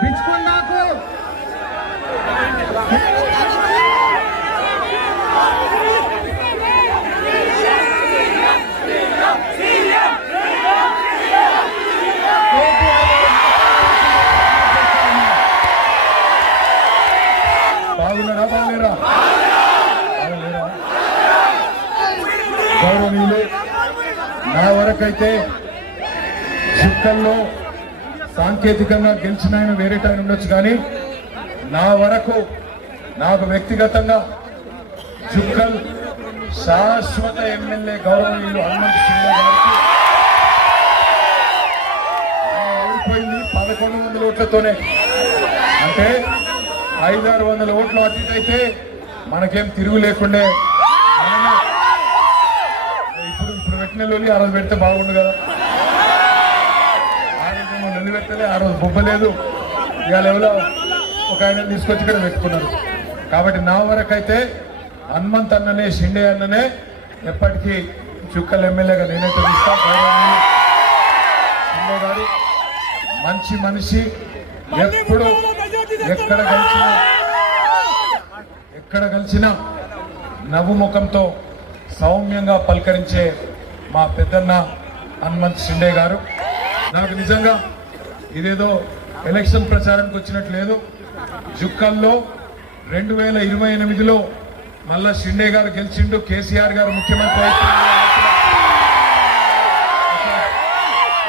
బిచ్చుకుందాకు బాగున్నారా బాగలేరా బాగలేరా? గౌరవనీయులు నా వరకైతే చుక్కల్లో సాంకేతికంగా గెలిచిన ఆయన వేరే టైం ఉండొచ్చు కానీ నా వరకు నాకు వ్యక్తిగతంగా జుక్కల్ శాశ్వత ఎమ్మెల్యే గౌరవనీయులు హనుమంత్ సింగ్ గారికి ఓడిపోయింది పదకొండు వందల ఓట్లతోనే. అంటే ఐదారు వందల ఓట్లు అతీతైతే మనకేం తిరుగు లేకుండే. ఇప్పుడు ఇప్పుడు పెట్టిన లోని ఆ రోజు పెడితే బాగుండు కదా. ఏమో ఆ రోజు బొమ్మలేదు ఇవాళ ఎవరో ఒక ఆయన తీసుకొచ్చి ఇక్కడ పెట్టుకున్నారు. కాబట్టి నా వరకు అయితే హనుమంత్ అన్ననే షిండే అన్ననే ఎప్పటికీ చుక్కల ఎమ్మెల్యేగా నేనైతే తీస్తా షిండే గారు మంచి మనిషి. ఎప్పుడు ఎక్కడ కలిసినా ఎక్కడ కలిసినా నవ్వు ముఖంతో సౌమ్యంగా పలకరించే మా పెద్దన్న హనుమంత్ షిండే గారు. నాకు నిజంగా ఇదేదో ఎలక్షన్ ప్రచారానికి వచ్చినట్లేదు జుక్కల్లో రెండు వేల ఇరవై ఎనిమిదిలో మళ్ళా షిండే గారు గెలిచిండు కేసీఆర్ గారు ముఖ్యమంత్రి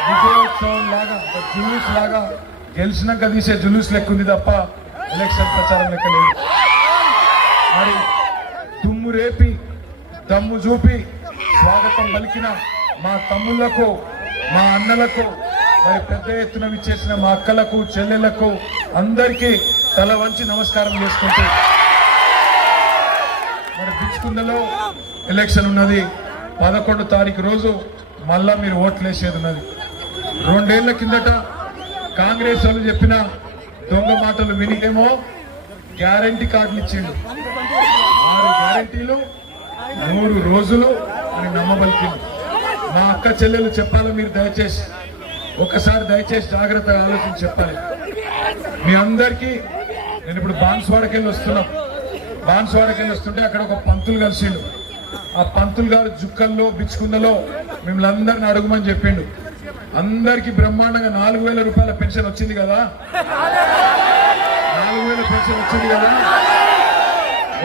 విజయోత్సవం లాగా జులూస్ లాగా గెలిచినాక తీసే జులూస్ లెక్క ఉంది తప్ప ఎలక్షన్ ప్రచారం లెక్క లేదు. మరి దుమ్ము రేపి దమ్ము చూపి స్వాగతం పలికిన మా తమ్ముళ్ళకు మా అన్నలకు మరి పెద్ద ఎత్తున విచ్చేసిన మా అక్కలకు చెల్లెళ్ళకు అందరికీ తల వంచి నమస్కారం చేసుకుంటూ మరి పిచ్చుకుందలో ఎలక్షన్ ఉన్నది. పదకొండు తారీఖు రోజు మళ్ళా మీరు ఓట్లేసేది ఉన్నది. రెండేళ్ళ కిందట కాంగ్రెస్ వాళ్ళు చెప్పిన దొంగ మాటలు వినికేమో గ్యారంటీ కార్డులు ఇచ్చిండు. ఆరు గ్యారంటీలు మూడు రోజులు అని నమ్మబలికింది మా అక్క చెల్లెలు చెప్పాలి మీరు దయచేసి? ఒకసారి దయచేసి జాగ్రత్తగా ఆలోచించి చెప్పాలి. మీ అందరికీ నేను ఇప్పుడు బాన్స్వాడకి వెళ్ళి వస్తున్నాం. బాన్స్వాడకి వెళ్ళి వస్తుంటే అక్కడ ఒక పంతులు కలిసిండు. ఆ పంతులు గారు జుక్కల్లో బిచ్చుకుందలో మిమ్మల్ని అందరిని అడుగుమని చెప్పిండు. అందరికీ బ్రహ్మాండంగా నాలుగు వేల రూపాయల పెన్షన్ వచ్చింది కదా? నాలుగు వేల పెన్షన్ వచ్చింది కదా?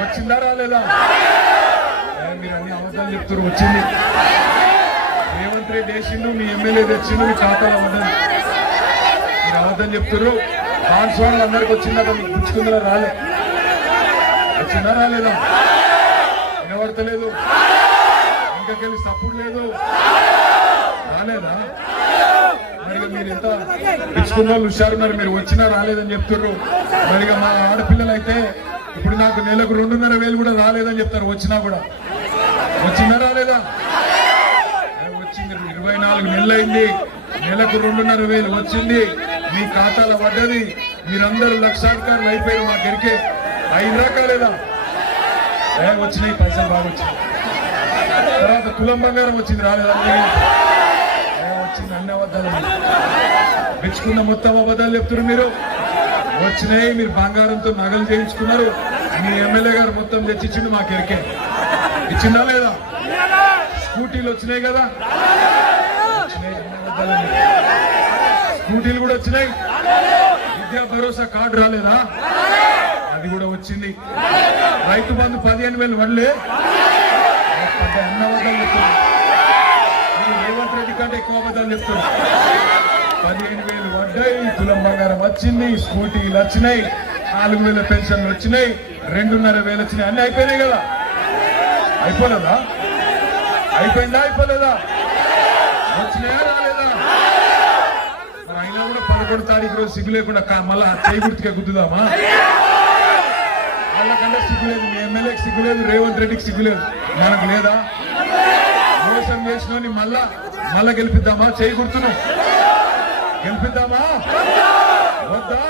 వచ్చిందా రాలేదా? మీరు అన్ని అవసరం చెప్తున్నారు వచ్చింది. రేవంత్ వేసిండు మీ ఎమ్మెల్యే తెచ్చిండు మీ ఖాతాలో పడ్డది మీరు అబద్ధం చెప్తారు కాన్స్వాళ్ళు అందరికి వచ్చిందాక మీకు పుచ్చుకుందా? రాలే. వచ్చిందా? రాలేదా? వినబడతలేదు. కలిసి సపోర్ట్ లేదు. రాలేదా? మరి మీరు ఎంత పిచ్చుకున్న వాళ్ళు హుషారున్నారు మీరు వచ్చినా రాలేదని చెప్తుర్రు. మరి మా ఆడపిల్లలు అయితే ఇప్పుడు నాకు నెలకు రెండున్నర వేలు కూడా రాలేదని చెప్తారు వచ్చినా కూడా. వచ్చిందా రాలేదా ఏ, వచ్చింది ఇరవై నాలుగు నెలలు అయింది నెలకు రెండున్నర వేలు వచ్చింది. మీ ఖాతాలో పడ్డది మీరందరూ లక్షాధికారులు అయిపోయారు మా గరికే అయిందా కాలేదా ఏ, వచ్చినాయి పైసలు బాగా వచ్చినాయి. తర్వాత తులం బంగారం వచ్చింది రాలేదా వచ్చింది అన్ని అబద్ధాలు మెచ్చుకున్న మొత్తం అబద్ధాలు చెప్తున్నారు మీరు. వచ్చినాయి మీరు బంగారంతో నగలు చేయించుకున్నారు. మీ ఎమ్మెల్యే గారు మొత్తం తెచ్చిచ్చిండు మాకు ఎరికే ఇచ్చిందా లేదా? స్కూటీలు వచ్చినాయి కదా వచ్చినాయి, అన్ని అబద్ధాలే మీరు. స్కూటీలు కూడా వచ్చినాయి. విద్యా భరోసా కార్డు రాలేదా? అది కూడా వచ్చింది. రైతు బంధు పదిహేను వేలు వడ్లే అన్న అబద్ధాలు చెప్తున్నారు. రేవంత్ రెడ్డి కంటే ఎక్కువ అబద్ధాలు చెప్తున్నారు. పదిహేను వేలు పడ్డాయి. తులం బంగారం వచ్చింది. స్కూటీలు వచ్చినాయి. నాలుగు వేల పెన్షన్లు వచ్చినాయి. రెండున్నర వేలు వచ్చినాయి. అన్ని అయిపోయినాయి కదా. అయిపోలేదా? అయిపోయిందా? అయిపోలేదా? వచ్చినాయా? పదకొండు తారీఖు రోజు సిగ్గు లేకుండా మళ్ళా చేయి గుర్తుకే గుద్దుదామా? వాళ్ళకంటే సిగ్గు లేదు. మీ ఎమ్మెల్యేకి సిగ్గు లేదు. రేవంత్ రెడ్డికి సిగ్గు లేదు. మనకు లేదా? మోసం చేసినోని మళ్ళా మళ్ళా గెలిపిద్దామా? చేయి గుర్తును. గెలిపిద్దామా? వద్దా?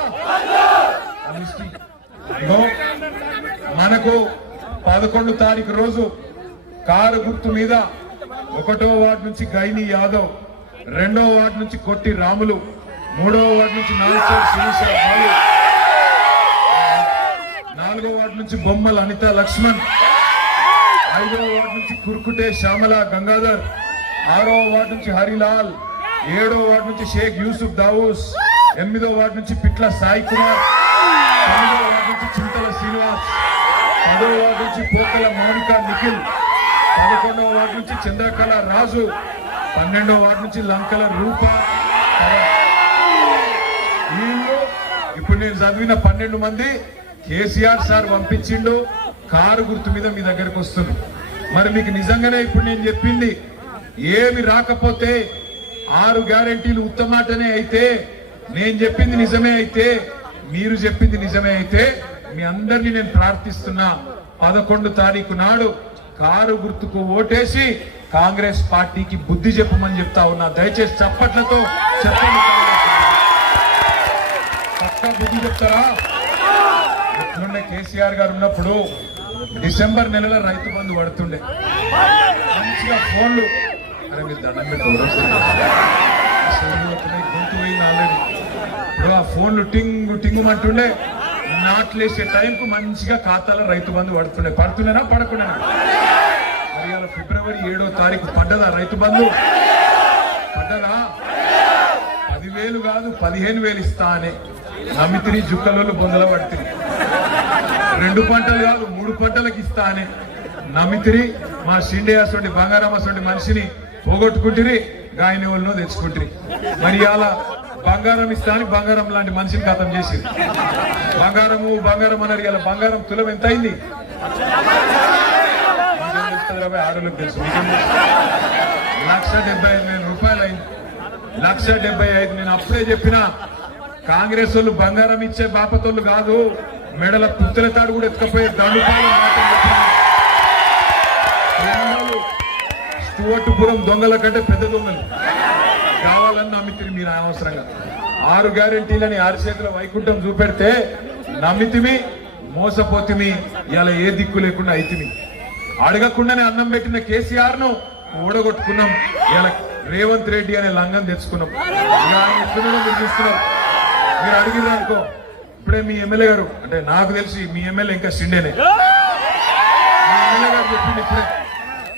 మనకు పదకొండు తారీఖు రోజు కారు గుర్తు మీద ఒకటో వార్డు నుంచి గైని యాదవ్ రెండో వార్డు నుంచి కొట్టి రాములు మూడవ వార్డు నుంచి నాలుగో వార్డు నుంచి బొమ్మల అనిత లక్ష్మణ్ ఐదవ వార్డు నుంచి కుర్కుటే శ్యామల గంగాధర్ ఆరవ వార్డు నుంచి హరిలాల్ ఏడవ వార్డు నుంచి షేక్ యూసుఫ్ దావూస్ ఎనిమిదో వార్డు నుంచి పిట్ల సాయి కుమార్ తొమ్మిదవ వార్డు నుంచి చింతల శ్రీనివాస్ పదవ వార్డు నుంచి పోతల మౌనిక నిఖిల్ పదకొండవ వార్డు నుంచి చంద్రకళ రాజు పన్నెండవ వార్డు నుంచి లంకల రూప నేను చదివిన పన్నెండు మంది కేసీఆర్ సార్ పంపించిండు కారు గుర్తు మీద మీ దగ్గరకు వస్తుంది మరి మీకు నిజంగానే ఇప్పుడు నేను చెప్పింది ఏమి రాకపోతే ఆరు గ్యారెంటీలు ఉత్తమాటనే అయితే నేను చెప్పింది నిజమే అయితే మీరు చెప్పింది నిజమే అయితే మీ అందరినీ నేను ప్రార్థిస్తున్నా. పదకొండు తారీఖు నాడు కారు గుర్తుకు ఓటేసి కాంగ్రెస్ పార్టీకి బుద్ధి చెప్పమని చెప్తా ఉన్నా. దయచేసి చప్పట్లతో చెప్పండి. పక్కా బుద్ధి చెప్తారా? ఎట్లుండే కేసీఆర్ గారు ఉన్నప్పుడు డిసెంబర్ నెలలో రైతు బంధు పడుతుండే. మంచిగా ఫోన్లు. అరే మీరు దండం పెట్టి గొంతు పోయింది ఆల్రెడీ ఇప్పుడు ఆ ఫోన్లు టింగు టింగుమంటుండే. నాట్లేసే టైంకు మంచిగా ఖాతాలో రైతు బంధు పడుతుండే. పడుతుండేనా? పడకుండానా? మరి ఫిబ్రవరి ఏడో తారీఖు పడ్డదా రైతు బంధు? పడ్డదా? పదివేలు కాదు పదిహేను వేలు ఇస్తా అనే నమ్మితిరి జుక్కలలో బొందల పడుతుంది. రెండు పంటలు కాదు మూడు పంటలకు ఇస్తా అని నమ్మితిరి మా షిండే అసోంటి బంగారం అసోంటి మనిషిని పోగొట్టుకుంటురి గాయని వాళ్ళను తెచ్చుకుంటురి మరి అలా బంగారం ఇస్తా అని బంగారం లాంటి మనిషిని ఖతం చేసి బంగారము బంగారం అన్నారు ఇలా బంగారం తులం ఎంత అయింది ఆడలకు తెలుసు. లక్ష డెబ్బై ఐదు వేల రూపాయలు అయింది లక్ష డెబ్బై ఐదు నేను అప్పుడే చెప్పిన కాంగ్రెస్ వాళ్ళు బంగారం ఇచ్చే బాపతోళ్ళు కాదు మెడల పుత్తల తాడు కూడా ఎత్తుకపోయే దండుపాలు మాటలు స్టువర్టుపురం దొంగల కంటే పెద్ద దొంగలు. కావాలని నమ్మితిరి మీరు అనవసరంగా. ఆరు గ్యారెంటీలని ఆరు చేతుల వైకుంఠం చూపెడితే నమ్మితిమి మోసపోతిమి ఇలా ఏ దిక్కు లేకుండా అయితిమి. అడగకుండానే అన్నం పెట్టిన కేసీఆర్ను ఓడగొట్టుకున్నాం ఇలా రేవంత్ రెడ్డి అనే లంగం తెచ్చుకున్నాం. ఇక ఆయన చూస్తున్నారు. మీరు అడిగిర్రు అనుకో. ఇప్పుడే మీ ఎమ్మెల్యే గారు అంటే నాకు తెలిసి మీ ఎమ్మెల్యే ఇంకా షిండేనే మీ ఎమ్మెల్యే గారు చెప్పింది ఇప్పుడే.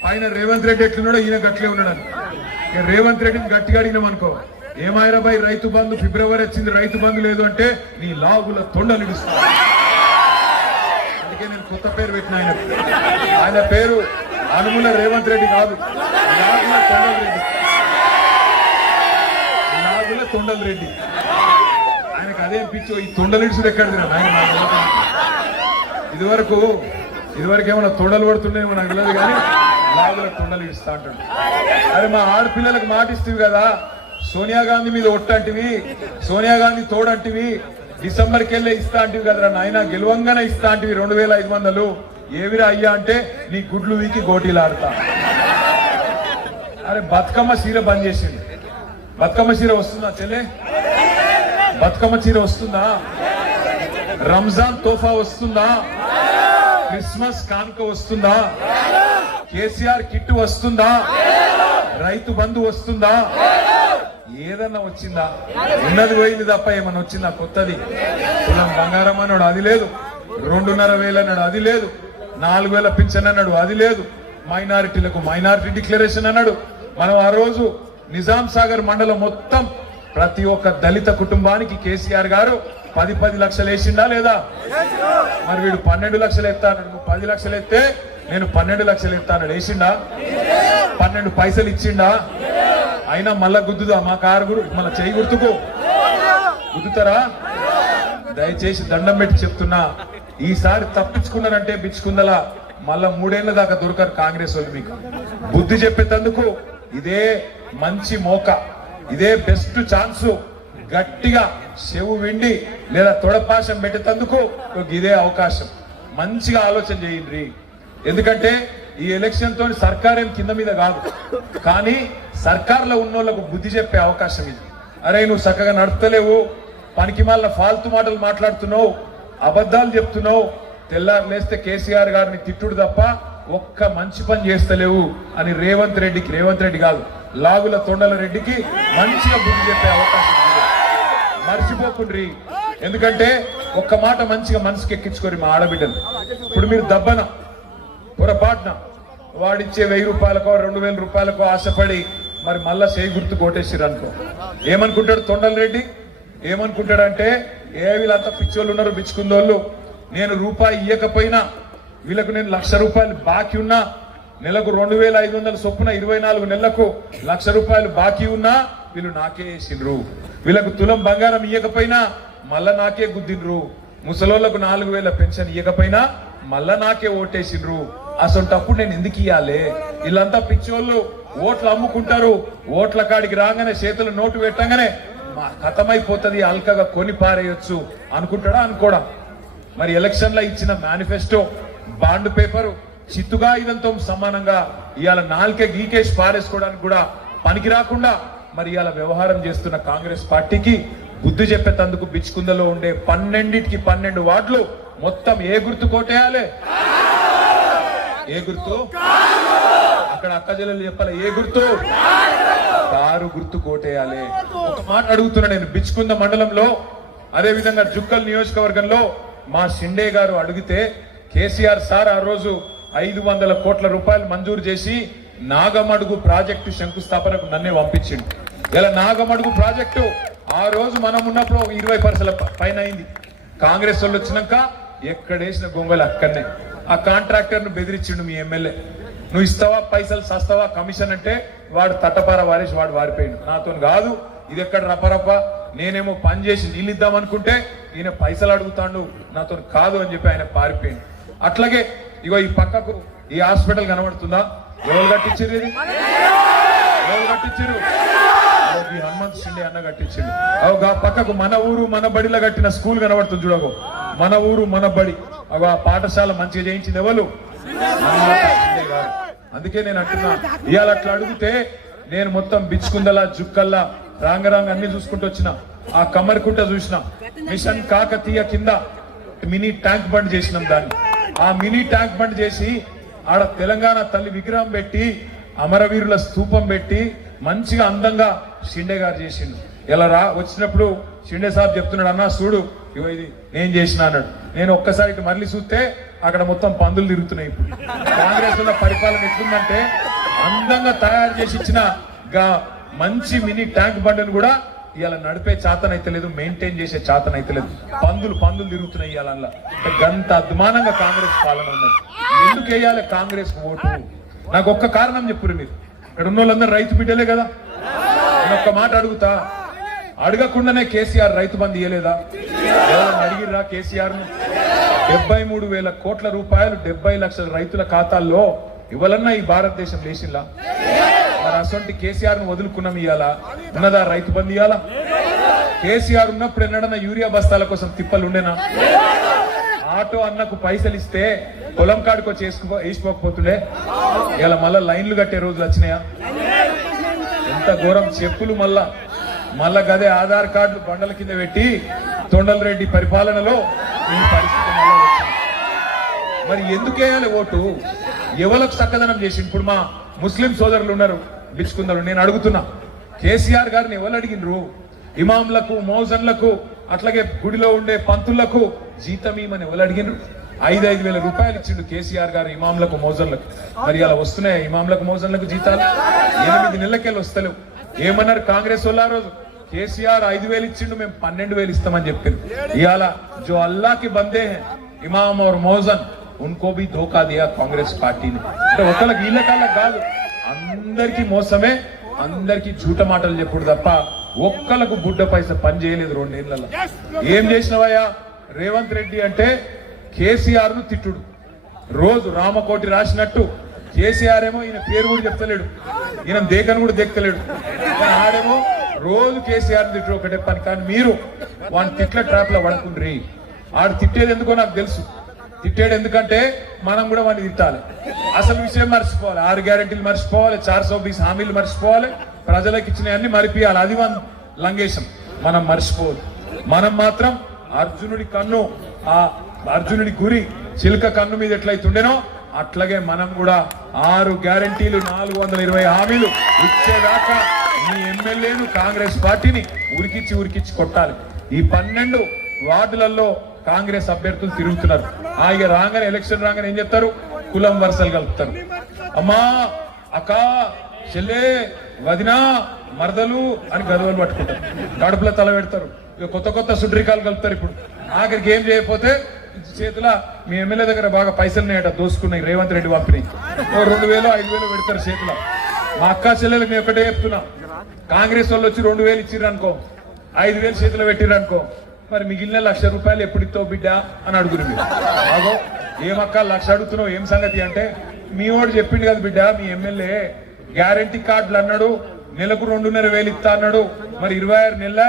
ఆయన రేవంత్ రెడ్డి ఎట్లున్నాడో ఈయన గట్లే ఉన్నాడని. ఇక రేవంత్ రెడ్డిని గట్టిగా అడిగినాం అనుకో. ఏమాయిరాబాయి రైతు బంధు ఫిబ్రవరి వచ్చింది రైతు బంధు లేదు అంటే నీ లాగుల తొండలు ఇడుస్తా అందుకే నేను కొత్త పేరు పెట్టిన ఆయన. ఆయన పేరు అనుముల రేవంత్ రెడ్డి కాదు. లాగుల తొండల రెడ్డి. లాగుల తొండల రెడ్డి. అదే పిచ్చో ఈ తొండలిడుసుడు ఎక్కడ తిన్నాడు ఇదివరకు ఇదివరకు ఏమైనా తొండలు పడుతుండేమో నాకు తెలియదు కానీ లాగులకు తొండలు ఇస్తా అంటాడు. అరే మా ఆడపిల్లలకు మాటిస్తివి కదా. సోనియా గాంధీ మీద ఒట్టంటివి సోనియా గాంధీ తోడంటివి డిసెంబర్కి వెళ్ళే ఇస్తా అంటివి కదరా నాయన గెలవంగానే ఇస్తా అంటివి రెండు వేల ఐదు వందలు. ఏవిరా అయ్యా అంటే నీ గుడ్లు వీకి గోటీలు ఆడతా అరే బతుకమ్మ సీర బంద్ చేసింది బతుకమ్మ సీర వస్తుందా చెల్లె? బతుకమ్మ చీర వస్తుందా? రంజాన్ తోఫా వస్తుందా? క్రిస్మస్ కానుక వస్తుందా? కేసీఆర్ కిట్ వస్తుందా? రైతు బంధు వస్తుందా? ఏదన్నా వచ్చిందా? ఉన్నది పోయింది తప్ప ఏమన్నా వచ్చిందా? కొత్తది. కులం బంగారం అన్నాడు అది లేదు. రెండున్నర వేలు అన్నాడు అది లేదు. నాలుగు వేల పింఛన్ అన్నాడు అది లేదు. మైనారిటీలకు మైనారిటీ డిక్లరేషన్ అన్నాడు. మనం ఆ రోజు నిజాం సాగర్ మండలం మొత్తం ప్రతి ఒక్క దళిత కుటుంబానికి కేసీఆర్ గారు పది పది లక్షలు వేసిండా లేదా? మరి వీడు పన్నెండు లక్షలు ఎత్తాను పది లక్షలు ఎత్తే నేను పన్నెండు లక్షలు ఎత్తాను వేసిండా? పన్నెండు పైసలు ఇచ్చిండా? అయినా మళ్ళా గుద్దుదా? మా కారు గురు మళ్ళా చేయి గుర్తుకు? గుద్దుతారా? దయచేసి దండం పెట్టి చెప్తున్నా. ఈసారి తప్పించుకున్నారంటే బిచ్చుకుందలా. మళ్ళా మూడేళ్ళ దాకా దొరకరు కాంగ్రెస్ వాళ్ళు మీకు. బుద్ధి చెప్పేటందుకు ఇదే మంచి మోక. ఇదే బెస్ట్ ఛాన్స్ గట్టిగా చెవు విండి లేదా తొడపాశం పెట్టేందుకు ఇదే అవకాశం. మంచిగా ఆలోచన చేయండి. ఎందుకంటే ఈ ఎలక్షన్ తోని సర్కార్ ఏం కింద మీద కాదు. కానీ సర్కార్లో ఉన్నోళ్ళకు బుద్ధి చెప్పే అవకాశం ఇది. అరే నువ్వు చక్కగా నడతలేవు పనికి మళ్ళీ ఫాల్తు మాటలు మాట్లాడుతున్నావు. అబద్ధాలు చెప్తున్నావు. తెల్లారు లేస్తే కేసీఆర్ గారిని తిట్టుడు తప్ప ఒక్క మంచి పని చేస్తలేవు అని రేవంత్ రెడ్డికి రేవంత్ రెడ్డి కాదు. లాగుల తొండల రెడ్డికి మంచిగా బుద్ధి చెప్పే అవకాశం ఉంది. మర్చిపోకుండ్రి. ఎందుకంటే ఒక్క మాట మంచిగా మనసుకి ఎక్కించుకోరు మా ఆడబిడ్డలు. ఇప్పుడు మీరు దబ్బన పొరపాటున వాడిచ్చే వెయ్యి రూపాయలకో రెండు వేల రూపాయలకో ఆశపడి మరి మళ్ళా చేయి గుర్తు కొట్టేసిరు అనుకో. ఏమనుకుంటాడు తొండల రెడ్డి? ఏమనుకుంటాడంటే ఏ వీళ్ళంతా పిచ్చోళ్ళు ఉన్నారు బిచ్చుకుందోళ్ళు నేను రూపాయి ఇవ్వకపోయినా వీళ్ళకు నేను లక్ష రూపాయలు బాకీ ఉన్నా నెలకు రెండు వేల ఐదు వందల చొప్పున ఇరవై నాలుగు నెలలకు లక్ష రూపాయలు బాకీ ఉన్నా వీళ్ళు నాకే వేసిండ్రు వీళ్ళకు తులం బంగారం ఇయ్యకపోయినా మళ్ళా నాకే గుద్దిండ్రు. ముసలోళ్ళకు నాలుగు వేల పెన్షన్ ఇయ్యకపోయినా మళ్ళా నాకే ఓటేసిండ్రు. అసొంటప్పుడు నేను ఎందుకు ఇయ్యాలి? వీళ్ళంతా పిచ్చోళ్ళు ఓట్లు అమ్ముకుంటారు. ఓట్ల కాడికి రాగానే చేతులు నోటు పెట్టగానే మా కథమైపోతుంది అల్కగా కొని పారేయొచ్చు అనుకుంటాడా అనుకోడా? మరి ఎలక్షన్లో ఇచ్చిన మేనిఫెస్టో బాండ్ పేపరు చిత్తుగా ఇదంతో సమానంగా ఇవాళ నాలుకే గీకేష్ పారేసుకోవడానికి కూడా పనికి రాకుండా మరి ఇవాళ వ్యవహారం చేస్తున్న కాంగ్రెస్ పార్టీకి బుద్ధి చెప్పేటందుకు బిచ్చుకుందలో ఉండే పన్నెండింటికి పన్నెండు వార్డులు మొత్తం ఏ గుర్తు కోటేయాలి? ఏ గుర్తు? అక్కడ అక్క జిల్లలు చెప్పాలి ఏ గుర్తు? కారు గుర్తు కోటేయాలి. ఒక మాట అడుగుతున్నా నేను బిచ్చుకుంద మండలంలో అదే విధంగా జుక్కల్ నియోజకవర్గంలో మా షిండే గారు అడిగితే కేసీఆర్ సార్ ఆ రోజు ఐదు వందల కోట్ల రూపాయలు మంజూరు చేసి నాగమడుగు ప్రాజెక్టు శంకుస్థాపనకు నన్నే పంపించిండు. ఇలా నాగమడుగు ప్రాజెక్టు ఆ రోజు మనం ఉన్నప్పుడు ఒక ఇరవై పర్సెంట్ పైన అయింది. కాంగ్రెస్ వాళ్ళు వచ్చినాక ఎక్కడేసిన గొంగలు అక్కడనే. ఆ కాంట్రాక్టర్ను బెదిరించిండు మీ ఎమ్మెల్యే. నువ్వు ఇస్తావా పైసలు సస్తావా కమిషన్ అంటే వాడు తట్టపార వారేసి వాడు వారిపోయిండు. నాతో కాదు ఇది ఎక్కడ రపరప? నేనేమో పని చేసి నీళ్ళిద్దాం అనుకుంటే ఈయన పైసలు అడుగుతాడు. నాతో కాదు అని చెప్పి ఆయన పారిపోయింది అట్లాగే ఇగో ఈ పక్కకు ఈ హాస్పిటల్ కనబడుతుందా? ఎవరు కట్టించారు ఇది? ఎవరు కట్టించారు ఈ హనుమంత్ షిండే అన్న కట్టించింది అవు ఆ పక్కకు మన ఊరు మన బడిలో కట్టిన స్కూల్ కనబడుతుంది చూడకు. మన ఊరు మన బడి. అవు ఆ పాఠశాల మంచిగా చేయించింది ఎవరు? అందుకే నేను అంటున్నా ఇవాళ అట్లా అడిగితే నేను మొత్తం బిచ్చుకుందలా జుక్కల్లా రాంగరాంగ అన్ని చూసుకుంటూ వచ్చిన. ఆ కమ్మరికుంట చూసిన. మిషన్ కాకతీయ కింద మినీ ట్యాంక్ బండ్ చేసినాం దాన్ని. ఆ మినీ ట్యాంక్ బండ్ చేసి ఆడ తెలంగాణ తల్లి విగ్రహం పెట్టి అమరవీరుల స్థూపం పెట్టి మంచిగా అందంగా షిండే గారు చేసిండు. ఇలా రా వచ్చినప్పుడు షిండే సాబ్ చెప్తున్నాడు అన్నా చూడు ఇగో ఇది నేను చేసిన అన్నాడు. నేను ఒక్కసారి ఇటు మళ్ళీ చూస్తే అక్కడ మొత్తం పందులు తిరుగుతున్నాయి ఇప్పుడు. కాంగ్రెస్లో పరిపాలన ఎట్లుందంటే అందంగా తయారు చేసి ఇచ్చిన గా మంచి మినీ ట్యాంక్ బండ్ను కూడా ఇవాళ నడిపే చాతనైతే లేదు మెయింటైన్ చేసే చాతనైతే లేదు. పందులు పందులు తిరుగుతున్నాయి ఇవాళ గంత అద్మానంగా కాంగ్రెస్ పాలన ఉన్నది. ఎందుకు వేయాలి కాంగ్రెస్ ఓటు? నాకు ఒక్క కారణం చెప్పురు మీరు. ఇక్కడ ఉన్న వాళ్ళందరూ రైతు బిడ్డలే కదా. నేను ఒక్క మాట అడుగుతా. అడగకుండానే కేసీఆర్ రైతు బంధు ఇయ్యలేదా? ఎవరైనా అడిగిర్రా కేసీఆర్ను డెబ్బై మూడు వేల కోట్ల రూపాయలు డెబ్బై లక్షల రైతుల ఖాతాల్లో ఇవ్వాలన్నా ఈ భారతదేశం లేచిల్లా అసొంటి కేసీఆర్ను వదులుకున్నాం ఇవాళ ఉన్నదా రైతు బంధు ఇవాళ కేసీఆర్ ఉన్నప్పుడు ఎన్నడన్నా యూరియా బస్తాల కోసం తిప్పలు ఉండేనా? ఆటో అన్నకు పైసలు ఇస్తే పొలం కాడుకో చేసుకో వేసుకోకపోతుండే? ఇవాళ మళ్ళా లైన్లు కట్టే రోజులు వచ్చినాయా? ఎంత ఘోరం చెప్పులు మళ్ళా. మళ్ళా గదే ఆధార్ కార్డులు బండల కింద పెట్టి తొండల రెడ్డి పరిపాలనలో ఈ పరిస్థితి మరి ఎందుకు వేయాలి ఓటు? ఎవలకు చక్కదనం చేసి ఇప్పుడు మా ముస్లిం సోదరులు ఉన్నారు. పిలుచుకుందాం. నేను అడుగుతున్నా. కేసీఆర్ గారిని ఎవరు అడిగినరు? ఇమాంలకు మోజన్లకు అట్లాగే గుడిలో ఉండే పంతులకు జీతం ఈమని ఎవరు అడిగినరు? ఐదు ఐదు వేల రూపాయలు ఇచ్చిండు కేసీఆర్ గారు ఇమాంలకు మోజన్లకు. మరి అలా వస్తున్నాయి? ఇమాంలకు మోజన్లకు జీతాలు? ఎనిమిది నెలలకెళ్ళి వస్తలేవు. ఏమన్నారు కాంగ్రెస్ వాళ్ళు రోజు? కేసీఆర్ ఐదు వేలు ఇచ్చిండు మేము పన్నెండు వేలు ఇస్తామని చెప్పింది ఇవాళ జో అల్లాకి బందే ఇమాం ఔర్ మోజన్ ఉన్కోబి ధోకా దియా కాంగ్రెస్ పార్టీని. అంటే ఒకళ్ళకి వీళ్ళ కాళ్ళకి కాదు. అందరికీ మోసమే అందరికీ జూట మాటలు చెప్పుడు తప్ప ఒక్కలకు బుడ్డ పైస పని చేయలేదు రెండేళ్ళలో ఏం చేసినవయ్యా? రేవంత్ రెడ్డి అంటే కేసీఆర్ను తిట్టుడు. రోజు రామకోటి రాసినట్టు కేసీఆర్ ఏమో ఈయన పేరు కూడా చెప్తలేడు. ఈయన దేకను కూడా దేక్తలేడు. కానీ ఆడేమో రోజు కేసీఆర్ తిట్టు ఒకటే పని. కానీ మీరు వాడిని తిట్ల ట్రాప్లో పడుకుండ్రి. ఆడు తిట్టేది ఎందుకో నాకు తెలుసు. తిట్టాడు ఎందుకంటే మనం కూడా వాడిని తిట్టాలి. అసలు విషయం మర్చిపోవాలి. ఆరు గ్యారెంటీలు మర్చిపోవాలి. చార్ సో బీస్ హామీలు మర్చిపోవాలి. ప్రజలకు ఇచ్చినవన్నీ మరిపియాలి. అది మన లంగేశం. మనం మర్చిపోవద్దు. మనం మాత్రం అర్జునుడి కన్ను ఆ అర్జునుడి గురి చిలుక కన్ను మీద ఎట్లయితుండేనో అట్లాగే మనం కూడా ఆరు గ్యారంటీలు నాలుగు వందల ఇరవై హామీలు ఇచ్చేదాకా మీ ఎమ్మెల్యేను కాంగ్రెస్ పార్టీని ఉరికిచ్చి ఉరికిచ్చి కొట్టాలి. ఈ పన్నెండు వార్డులలో కాంగ్రెస్ అభ్యర్థులు తిరుగుతున్నారు. ఆ ఇక రాగానే ఎలక్షన్ రాగానే ఏం చెప్తారు కులం వరుసలు కలుపుతారు. అమ్మా అక్క చెల్లె వదినా మరదలు అని గదవలు పట్టుకుంటారు. కడుపులో తల పెడతారు. ఇక కొత్త కొత్త సుడ్రికాలు కలుపుతారు ఇప్పుడు. ఆఖరికి ఏం చేయకపోతే చేతుల మీ ఎమ్మెల్యే దగ్గర బాగా పైసలు నేట దోసుకున్నాయి రేవంత్ రెడ్డి పంపిణీ రెండు వేలు ఐదు వేలు పెడతారు చేతిలో. మా అక్క చెల్లెలకు మేము ఒకటే చెప్తున్నా. కాంగ్రెస్ వాళ్ళు వచ్చి రెండు వేలు ఇచ్చిర్రు అనుకో ఐదు వేలు చేతిలో పెట్టిర్రు అనుకో మరి మిగిలిన లక్ష రూపాయలు ఎప్పుడు బిడ్డ అని అడుగురు మీరు. అగో ఏమక్క లక్ష అడుగుతున్నావు ఏం సంగతి అంటే మీ వాడు చెప్పిండు కదా బిడ్డ మీ ఎమ్మెల్యే గ్యారంటీ కార్డులు అన్నాడు నెలకు రెండున్నర వేలు ఇస్తా అన్నాడు మరి ఇరవై ఆరు నెలల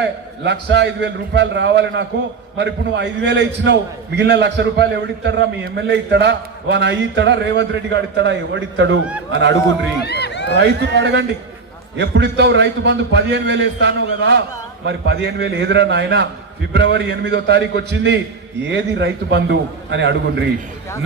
లక్ష ఐదు వేల రూపాయలు రావాలి నాకు మరి ఇప్పుడు నువ్వు ఐదు వేలే ఇచ్చినావు మిగిలిన లక్ష రూపాయలు ఎవడిస్తాడరా మీ ఎమ్మెల్యే ఇస్తాడా వాని అయ్యి ఇస్తాడా రేవంత్ రెడ్డి గారు ఇస్తాడా ఎవడిస్తాడు అని అడుగుండ్రి రైతు అడగండి ఎప్పుడు ఇస్తావు రైతు బంధు పదిహేను వేలు ఇస్తాను కదా మరి పదిహేను వేలు ఏదిరా నాయన? ఫిబ్రవరి ఎనిమిదో తారీఖు వచ్చింది. ఏది రైతు బంధు అని అడుగుండ్రి.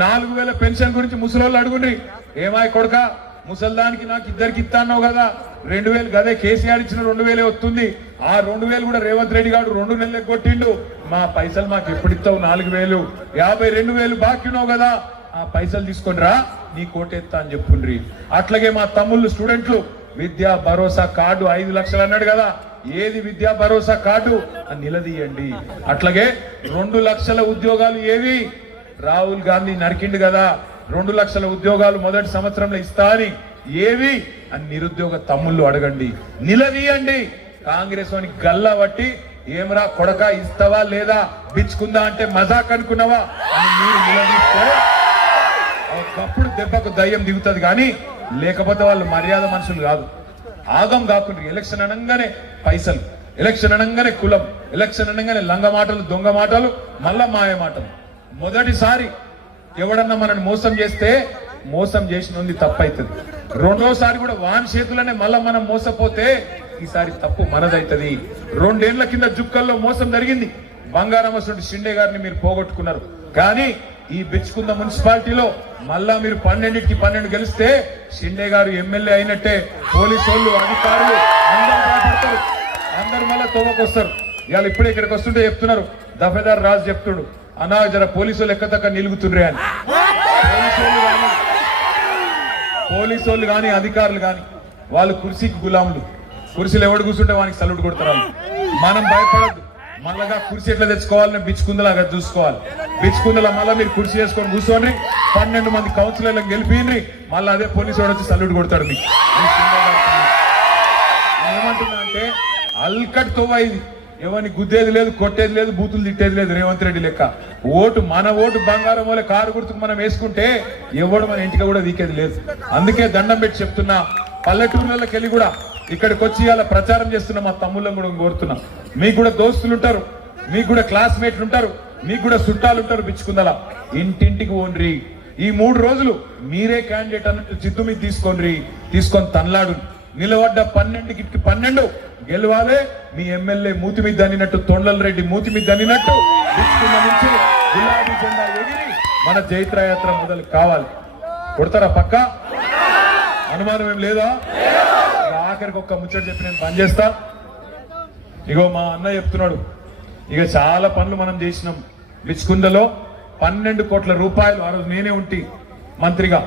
నాలుగు వేల పెన్షన్ గురించి ముసలోళ్ళు అడుగుండ్రి. ఏమాయ్ కొడక ముసల్దానికి నాకు ఇద్దరికి ఇస్తాన్నావు కదా. రెండు వేలు గదే కేసీఆర్ ఇచ్చిన రెండు వేలే వస్తుంది ఆ రెండు వేలు కూడా రేవంత్ రెడ్డి గారు రెండు నెలలకు కొట్టిండు. మా పైసలు మాకు ఎప్పుడు ఇస్తావు నాలుగు వేలు? యాభై రెండు వేలు బాకీ కదా. ఆ పైసలు తీసుకొని రా నీ కోటెత్తా అని చెప్పుండ్రి. అట్లాగే మా తమ్ముళ్ళు స్టూడెంట్లు విద్యా భరోసా కార్డు ఐదు లక్షలు అన్నాడు కదా. ఏది విద్యా భరోసా కార్డు? అని నిలదీయండి. అట్లాగే రెండు లక్షల ఉద్యోగాలు ఏవి? రాహుల్ గాంధీ నరికిండు కదా. రెండు లక్షల ఉద్యోగాలు మొదటి సంవత్సరంలో ఇస్తా అని. ఏవి? అని నిరుద్యోగ తమ్ముళ్ళు అడగండి. నిలదీయండి. కాంగ్రెస్ వానికి గల్లా పట్టి ఏమరా కొడక ఇస్తావా లేదా? బిచ్చుకుందా అంటే మజాక్ అనుకున్నావా? అని మీరు నిలదీస్తే ఒకప్పుడు దెబ్బకు దయ్యం దిగుతుంది కానీ లేకపోతే వాళ్ళు మర్యాద మనుషులు కాదు. ఆగం కాకుండా ఎలక్షన్ అనగానే పైసలు ఎలక్షన్ అనగానే కులం ఎలక్షన్ అనగానే లంగ మాటలు దొంగ మాటలు మళ్ళా మాయ మాటలు. మొదటిసారి ఎవడన్నా మనల్ని మోసం చేస్తే మోసం చేసినది తప్పైతుంది. రెండోసారి కూడా వాన్ చేతులనే మళ్ళా మనం మోసపోతే ఈసారి తప్పు మనదైతుంది. రెండేళ్ళ కింద జుక్కల్లో మోసం జరిగింది. బంగారం వస్తుంటే షిండే గారిని మీరు పోగొట్టుకున్నారు. కానీ ఈ బిచ్చుకుంద మున్సిపాలిటీలో? మళ్ళా మీరు పన్నెండింటికి పన్నెండు గెలిస్తే షిండే గారు ఎమ్మెల్యే అయినట్టే పోలీసు వాళ్ళు అధికారులు అందరూ భయపడతారు అందరు మళ్ళా తోమకొస్తారు. ఇవాళ ఇప్పుడే ఇక్కడికి వస్తుంటే చెప్తున్నారు. దఫేదార్ రాజు చెప్తుడు అనా జర పోలీసులు ఎక్కదక్క నిలుగుతుండ్రే అని. పోలీసు వాళ్ళు కానీ పోలీసు వాళ్ళు కానీ అధికారులు కానీ వాళ్ళు కుర్చీకి గులాములు. కుర్చీలు ఎవడు కూర్చుంటే వానికి సల్యూట్ కొడతారు మనం భయపడద్దు. మళ్ళగా కుర్చీ ఎట్లా తెచ్చుకోవాలని బిచ్చుకుందలాగా చూసుకోవాలి. బిచ్చుకుందల మళ్ళీ మీరు కుర్చీ చేసుకొని కూర్చోండి. పన్నెండు మంది కౌన్సిలర్లకు గెలిపిండ్రి మళ్ళీ అదే పోలీసు వాడు వచ్చి సల్యూట్ కొడతాడు మీకు. ఏమంటున్నా అంటే అల్కట్ తోవ ఇది. ఎవరిని గుద్దేది లేదు కొట్టేది లేదు బూతులు తిట్టేది లేదు రేవంత్ రెడ్డి లెక్క. ఓటు మన ఓటు బంగారం వల్ల కారు గుర్తుకు మనం వేసుకుంటే ఎవడు మన ఇంటికి కూడా దీకేది లేదు. అందుకే దండం పెట్టి చెప్తున్నా పల్లెటూర్లకి వెళ్ళి కూడా ఇక్కడికి వచ్చి ఇలా ప్రచారం చేస్తున్న మా తమ్ముళ్ళని కూడా కోరుతున్నాం. మీకు కూడా దోస్తులు ఉంటారు మీకు కూడా క్లాస్మేట్లు ఉంటారు మీకు కూడా చుట్టాలు ఉంటారు పిచ్చుకుందలా. ఇంటింటికి ఓన్రి ఈ మూడు రోజులు మీరే క్యాండిడేట్ అన్నట్టు చిత్తు మీద తీసుకోండి తీసుకొని తనలాడు నిలబడ్డ పన్నెండుకి పన్నెండు గెలవాలే. మీ ఎమ్మెల్యే మూతి మీద అనినట్టు తొండల రెడ్డి మూతి మీద అనినట్టు నుంచి గులాబీ జెండా ఎగిరి మన జైత్రయాత్ర మొదలు కావాలి. కొడతారా పక్క? అనుమానం ఏం లేదా? ఆఖరికి ఒక్క ముచ్చట చెప్పి నేను పని చేస్తా. ఇగో మా అన్న చెప్తున్నాడు ఇక చాలా పనులు మనం చేసినాం. మిచ్చుకుందలో పన్నెండు కోట్ల రూపాయలు ఆ రోజు నేనే ఉంటి మంత్రిగా.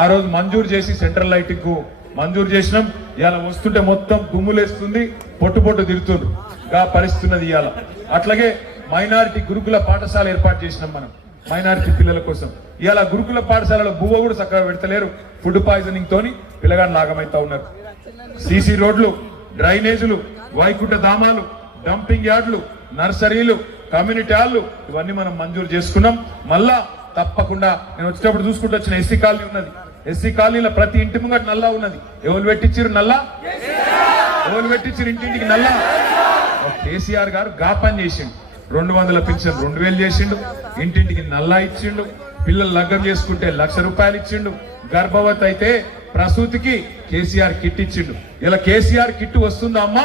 ఆ రోజు మంజూరు చేసి సెంట్రల్ లైటింగ్కు మంజూరు చేసినాం. ఇవాళ వస్తుంటే మొత్తం దుమ్ములేస్తుంది పొట్టు పొట్టు తిరుగుతుండ్రు. గా పరిస్థితున్నది ఇవాళ అట్లాగే మైనారిటీ గురుకుల పాఠశాల ఏర్పాటు చేసినాం మనం మైనారిటీ పిల్లల కోసం. ఇవాళ గురుకుల పాఠశాలలో బువ్వ కూడా చక్కగా పెడతలేరు ఫుడ్ పాయిజనింగ్ తోని పిల్లగాని లాగమైతా ఉన్నారు. సీసీ రోడ్లు డ్రైనేజీలు వైకుంఠ ధామాలు డంపింగ్ యార్డులు నర్సరీలు కమ్యూనిటీ హాల్లు ఇవన్నీ మనం మంజూరు చేసుకున్నాం. మళ్ళా తప్పకుండా నేను వచ్చేటప్పుడు చూసుకుంటూ వచ్చిన ఎస్సీ కాలనీ ఉన్నది. ఎస్సీ కాలనీలో ప్రతి ఇంటి ముంగట నల్లా ఉన్నది. ఎవరు పెట్టించారు నల్లా? ఎవరు పెట్టించారు ఇంటింటికి నల్లా? కేసీఆర్ గారు గా పని చేసిండు. రెండు వందల పింఛన్ రెండు వేలు చేసిండు. ఇంటింటికి నల్లా ఇచ్చిండు. పిల్లలు లగ్గం చేసుకుంటే లక్ష రూపాయలు ఇచ్చిండు. గర్భవతి అయితే ప్రసూతికి కేసీఆర్ కిట్ ఇచ్చిండు. ఇలా కేసీఆర్ కిట్ వస్తుందా అమ్మా?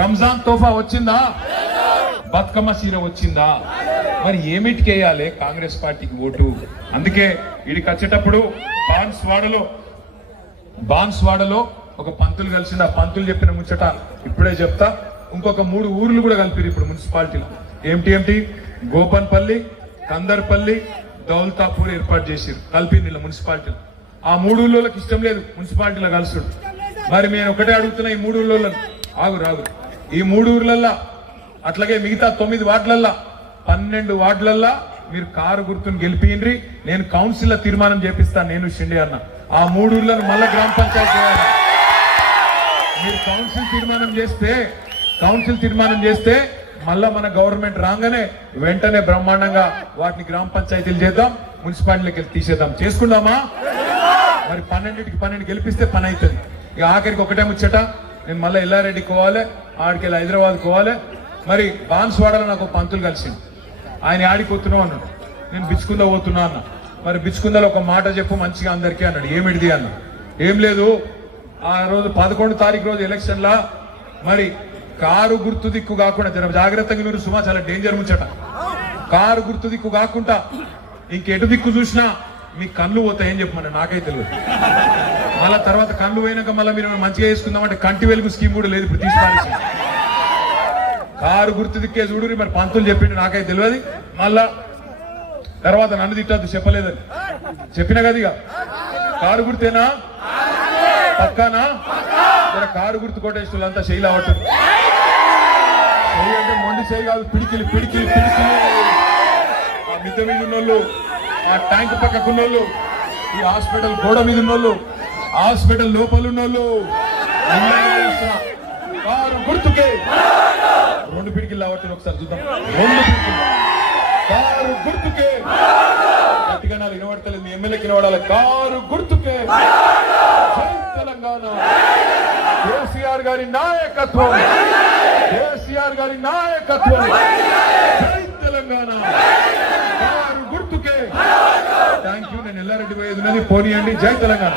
రంజాన్ తోఫా వచ్చిందా? బతుకమ్మ సీర వచ్చిందా? మరి ఏమిటికి వేయాలి? కాంగ్రెస్ పార్టీకి ఓటు. అందుకే వీడికి వచ్చేటప్పుడు బాన్స్వాడలో బాన్స్వాడలో ఒక పంతులు కలిసింది ఆ పంతులు చెప్పిన ముచ్చట ఇప్పుడే చెప్తా. ఇంకొక మూడు ఊర్లు కూడా కలిపిరు ఇప్పుడు మున్సిపాలిటీలో. ఏమిటి ఏమిటి గోపన్పల్లి కందర్పల్లి దౌల్తాపూర్ ఏర్పాటు చేశారు కలిపి మున్సిపాలిటీలో. ఆ మూడు ఊళ్ళోకి ఇష్టం లేదు మున్సిపాలిటీలో కలుసుడు. మరి నేను ఒకటే అడుగుతున్నా ఈ మూడు ఊళ్ళో ఆగు రాగు. ఈ మూడు ఊర్లల్లా అట్లాగే మిగతా తొమ్మిది వార్డులల్లా పన్నెండు వార్డులల్లా మీరు కారు గుర్తును గెలిపియండి నేను కౌన్సిల్లో తీర్మానం చేపిస్తాను. నేను షిండే అన్న. ఆ మూడు ఊర్లను మళ్ళా గ్రామ పంచాయతీ మీరు కౌన్సిల్ తీర్మానం చేస్తే కౌన్సిల్ తీర్మానం చేస్తే మళ్ళా మన గవర్నమెంట్ రాగానే వెంటనే బ్రహ్మాండంగా వాటిని గ్రామ పంచాయతీలు చేద్దాం మున్సిపాలిటీలకు వెళ్ళి తీసేద్దాం. చేసుకుందామా? మరి పన్నెండింటికి పన్నెండు గెలిపిస్తే పని అవుతుంది ఇక ఆఖరికి ఒకటే ముచ్చట నేను మళ్ళీ ఎల్లారెడ్డి కోవాలి ఆడికి వెళ్ళి హైదరాబాద్ కోవాలి. మరి బాన్స్వాడలో నాకు ఒక పంతులు కలిసింది ఆయన ఆడికి పోతున్నావు అన్నాడు. నేను బిచ్చుకుందా పోతున్నా అన్న. మరి బిచ్చుకుందాలో ఒక మాట చెప్పు మంచిగా అందరికీ అన్నాడు. ఏమిటిది అన్న. ఏం లేదు ఆ రోజు పదకొండు తారీఖు రోజు ఎలక్షన్లా మరి కారు గుర్తు దిక్కు కాకుండా జర జాగ్రత్తగా మీరు సుమా చాలా డేంజర్ ముంచట కారు గుర్తు దిక్కు కాకుండా ఇంకెటు దిక్కు చూసినా మీ కళ్ళు పోతాయని చెప్పమని నాకైతే తెలియదు. మళ్ళా తర్వాత కళ్ళు పోయినాక మళ్ళీ మీరు మంచిగా చేసుకుందామంటే కంటి వెలుగు స్కీమ్ కూడా లేదు ఇప్పుడు కారు గుర్తు దిక్కే చూడు మరి పంతులు చెప్పిండు నాకైతే తెలియదు. మళ్ళా తర్వాత నన్ను తిట్టద్దు చెప్పలేదని. చెప్పిన కదిగా ఇక. కారు గుర్తేనా? పక్కానా? కారు గుర్తు కొట్టేస్తులంతా శైలి అవట్టు చెయ్యి చేయి కాదు పిడికిలి పిడికిలి పిడికిలి. ఆ మిద్ద మీద ఉన్నోళ్ళు ఆ ట్యాంక్ పక్కకున్నోళ్ళు ఈ హాస్పిటల్ గోడ మీద ఉన్నోళ్ళు హాస్పిటల్ లోపల ఉన్నోళ్ళు. కారు గుర్తుకే. రెండు పిడికిలు అవటం ఒకసారి చూద్దాం. రెండు పిడికిలు. కారు గుర్తుకే. గట్టిగా నాకు వినబడతలేదు. మీ ఎమ్మెల్యేకి వినబడాలి కారు గుర్తుకే. తెలంగాణ. కేసీఆర్ గారి నాయకత్వం. కేసీఆర్ గారి నాయకత్వం. తెలంగాణ. గుర్తుకే. థ్యాంక్ యూ నేను ఎల్లారెడ్డి పోయేది పోనీయండి. జై తెలంగాణ.